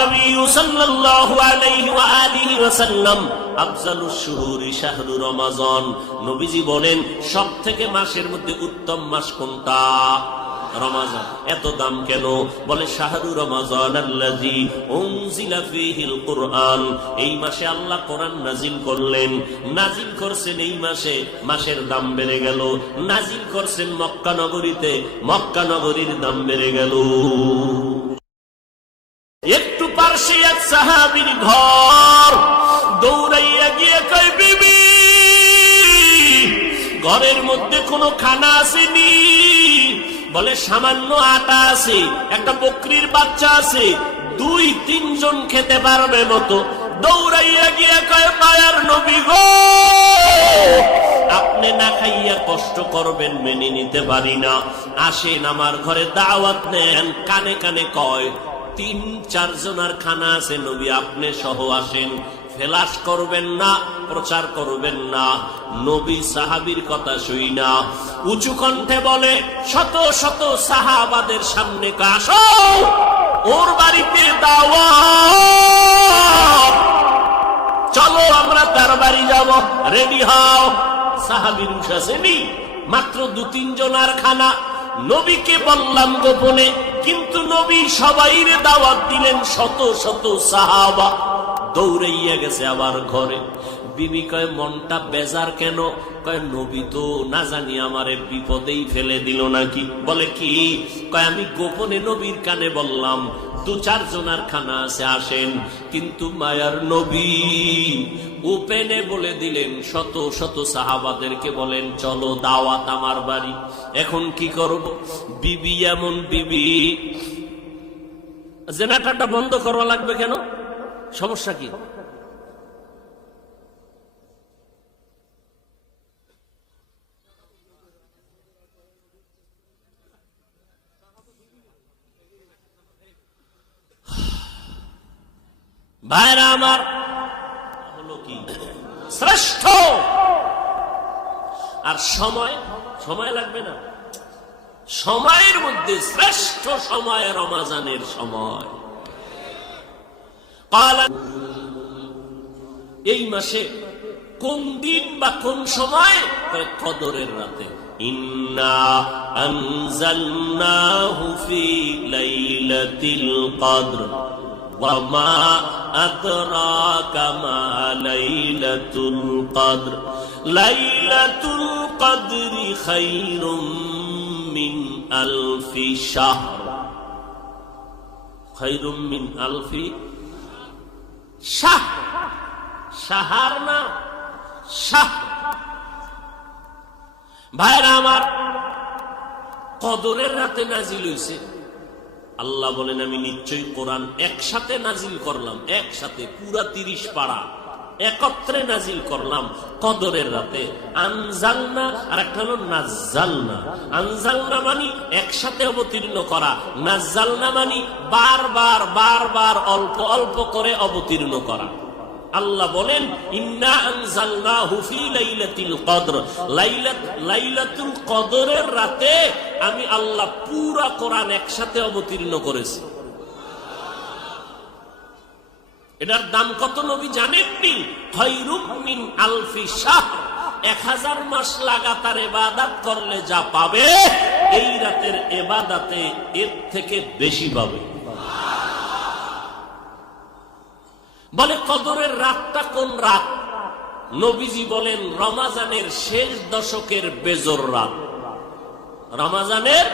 নবী সাল্লাল্লাহু আলাইহি ওয়া আলিহি ওয়াসাল্লাম আফজালুশ শুহুরি শাহরু রমাজান। নবীজি বলেন সবথেকে মাসের মধ্যে উত্তম মাস কোনটা? রমাজান। এত দাম কেন? বলে শাহরু রমাজান আল্লাযী উনজিলা ফীহিল কুরআন। এই মাসে আল্লাহ কোরআন নাজিল করলেন। নাজিল করছেন এই মাসে, মাসের দাম বেড়ে গেল। নাজিল করছেন মক্কা নগরীতে, মক্কা নগরীর দাম বেড়ে গেল। একটু পার্শ্বে এক সাহাবীর ঘর, দৌড়াইয়া গিয়ে কয়, বিবি ঘরের মধ্যে কোনো খানা আসেনি? বলে সামান্য আটা আছে, একটা বকরির বাচ্চা আছে, 2-3 জন খেতে পারবে মতো। দৌড়াইয়া গিয়ে কয়, মায়ার নবী গো, আপনি না খাইয়া কষ্ট করবেন মেনে নিতে পারি না, আসেন আমার ঘরে দাওয়াত নেন। কানে কানে কয় 3-4 জনের খানা আছে নবী, আপনি সহ আসেন। ফেলাস করবেন না, প্রচার করবেন না। নবী সাহাবীর কথা শুই না, উঁচু কণ্ঠে বলে, শত শত সাহাবাদের সামনে আসো, ওর বাড়িতে দাওয়াত, চলো আমরা তার বাড়ি যাব, রেডি হও। সাহাবীর উঠাছেনি মাত্র 2-3 জনের খানা। নবীকে বললাম গোপনে, কিন্তু নবী সবাইরে দাওয়াত দিলেন, শত শত সাহাবা দৌড়াইয়া গেছে আবার ঘরে। বিবি কয়, মনটা বেজার কেন? কয়, নবী তো না জানি আমারে বিপদেই ফেলে দিল নাকি। বলে কি? কয়, আমি গোপনে নবীর কানে বললাম 2-4 জনের খানা আছে, আসেন। কিন্তু মায়ার নবী ওপেনে বলে দিলেন, শত শত সাহাবাদেরকে বলেন, চলো দাওয়াত আমার বাড়ি। এখন কি করব? বিবি এমন বিবি, জেনারেটরটা বন্ধ করা লাগবে কেন? সমস্যা কি? ভাইরা আমার, হলো কি শ্রেষ্ঠ। আর সময়, সময় লাগবে না। সময়ের মধ্যে শ্রেষ্ঠ সময় রমাজানের সময়। এই মাসে কোন দিন বা কোন সময়? কদরের রাতে। ইন্না আনজালনাহু ফি লাইলাতিল কদর ওয়া মা আদরাকা মা লাইলাতুল কদর লাইলাতুল কদরি খায়রুম মিন আলফি শাহর। খায়রুম মিন আলফি শাহর। শাহর না, শাহর। ভাইরা আমার, কদরের রাতে নাজিল হইছে। আল্লাহ বলেন, আমি নিশ্চয়ই কোরআন একসাথে নাজিল করলাম, একসাথে পুরা 30 পারা একত্রে নাজিল করলাম কদরের রাতে। আনজালনা আর একটা হলো নাজ্জালনা। আনজালনা মানি একসাথে অবতীর্ণ করা, নাজ্জালনা মানি বারবার বারবার অল্প অল্প করে অবতীর্ণ করা। আল্লাহ বলেন, ইন্না আনজালনাহু ফি লাইলাতিল কদর। লাইলাতুল কদরের রাতে আমি আল্লাহ পুরা কোরআন একসাথে অবতীর্ণ করেছি। এটার দাম কত নবী জানেননি? খায়রুম মিন আলফি শাহর। 1000 মাস লাগাতার ইবাদত করলে যা পাবে, এই রাতের ইবাদতে এর থেকে বেশি পাবে। বলে, কদরের রাতটা কোন রাত? নবীজি বলেন, রমাজানের শেষ দশকের বেজর রাত। রমাজানের